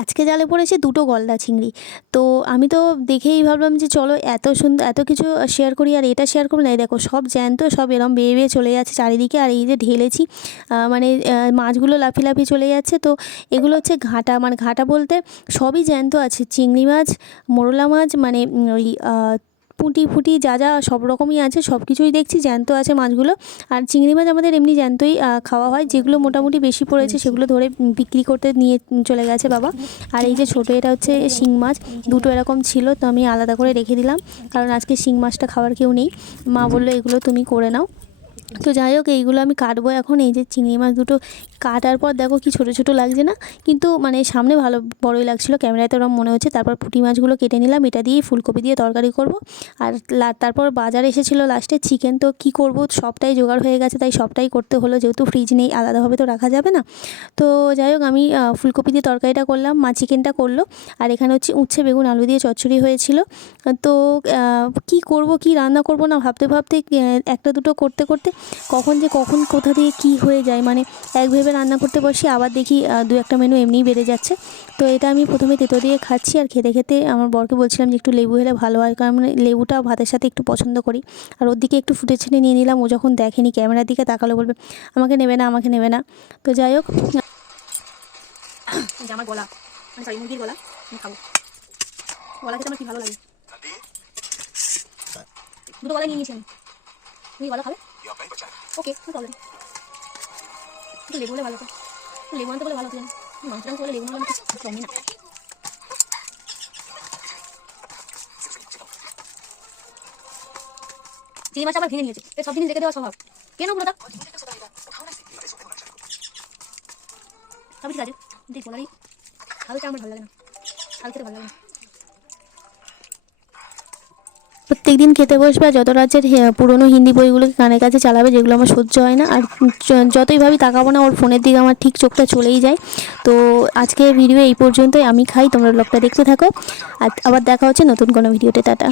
আজকে জালে পড়েছে দুটো গলদা চিংড়ি। তো আমি তো দেখেই ভাবলাম যে চলো এত সুন্দর এত কিছু শেয়ার করি, আর এটা শেয়ার করবো না। এই দেখো সব জ্যান্ত, সব এরম বেয়ে বেয়ে চলে যাচ্ছে চারিদিকে। আর এই যে ঢেলেছি মানে মাছগুলো লাফিয়ে লাফিয়ে চলে যাচ্ছে। তো এগুলো হচ্ছে ঘাটা, মানে ঘাটা বলতে সবই জ্যান্ত আছে, চিংড়ি মাছ, মোরলা মাছ, মানে ওই পুঁটি ফুটি যা যা সব রকমই আছে, সব কিছুই দেখছি জ্যান্ত আছে মাছগুলো। আর চিংড়ি মাছ আমাদের এমনি জ্যান্তই খাওয়া হয়। যেগুলো মোটামুটি বেশি পড়েছে সেগুলো ধরে বিক্রি করতে নিয়ে চলে গেছে বাবা। আর এই যে ছোটো, এটা হচ্ছে শিং মাছ, দুটো এরকম ছিল, তো আমি আলাদা করে রেখে দিলাম, কারণ আজকে শিং মাছটা খাওয়ার কেউ নেই। মা বললো এগুলো তুমি করে নাও। তো যাই হোক, এইগুলো আমি কাটবো এখন। এই যে চিংড়ি মাছ দুটো কাটার পর দেখো কি ছোটো ছোটো লাগছে না, কিন্তু মানে সামনে ভালো বড়ই লাগছিলো, ক্যামেরায় তো ওরকম মনে হচ্ছে। তারপর পুঁটি মাছগুলো কেটে নিলাম, এটা দিয়েই ফুলকপি দিয়ে তরকারি করব। আর তারপর বাজার এসেছিলো লাস্টে চিকেন, তো কি করব, সবটাই জোগাড় হয়ে গেছে, তাই সবটাই করতে হলো, যেহেতু ফ্রিজ নেই, আলাদাভাবে তো রাখা যাবে না। তো যাই হোক, আমি ফুলকপি দিয়ে তরকারিটা করলাম, মা চিকেনটা করলো। আর এখানে হচ্ছে উচ্ছে বেগুন আলু দিয়ে চচ্চড়ি হয়েছিল। তো কি করব, কি রান্না করব না ভাবতে ভাবতে একটা দুটো করতে করতে কখন কোথা থেকে কী হয়ে যায়, মানে এক ভেবে রান্না করতে বসি, আবার দেখি দু একটা মেনু এমনিই বেড়ে যাচ্ছে। তো এটা আমি প্রথমে তেতো দিয়ে খাচ্ছি, আর খেতে খেতে আমার বরকে বলছিলাম যে একটু লেবু হলে ভালো হয়, কারণ মানে লেবুটা ভাতের সাথে একটু পছন্দ করি। আর ওর দিকে একটু ফুটে ছেড়ে নিয়ে নিলাম, ও যখন দেখেনি ক্যামেরার দিকে তাকালো বলবে আমাকে নেবে না, আমাকে নেবে না। তো যাই হোক, আমার গলা, মানে সরি মুরগির গলা আমি খাবো। গলা খেতে আমার কি ভালো লাগে। দুটো গলা নিয়ে নিয়েছি আমি, তুমি গলা খাবে? ওকে, প্রবলেম। একটু লেবু হলে ভালো হতো, লেবু আনতে বলে ভালো হতো, মাংস টাংস বলে লেবু না কিছু কমই না। চিংড়ি মাছ আবার ভেঙে নিয়েছে, সব জিনিস রেখে দেওয়া স্বভাব কেন বলো তা? সবই ঠিক আছে, কিন্তু গোলারই হালকা আমার ভালো লাগে না, হাল খেতে ভালো লাগে না। প্রত্যেকদিন খেতে বসবে, আর যত রাজ্যের পুরোনো হিন্দি বইগুলোকে কানের কাছে চালাবে, যেগুলো আমার সহ্য হয় না। আর যতই ভাবি তাকাবো না, ওর ফোনের দিকে আমার ঠিক চোখটা চলেই যায়। তো আজকে ভিডিও এই পর্যন্তই, আমি খাই, তোমরা ব্লগটা দেখতে থাকো, আর আবার দেখা হচ্ছে নতুন কোনো ভিডিওতে। টাটা।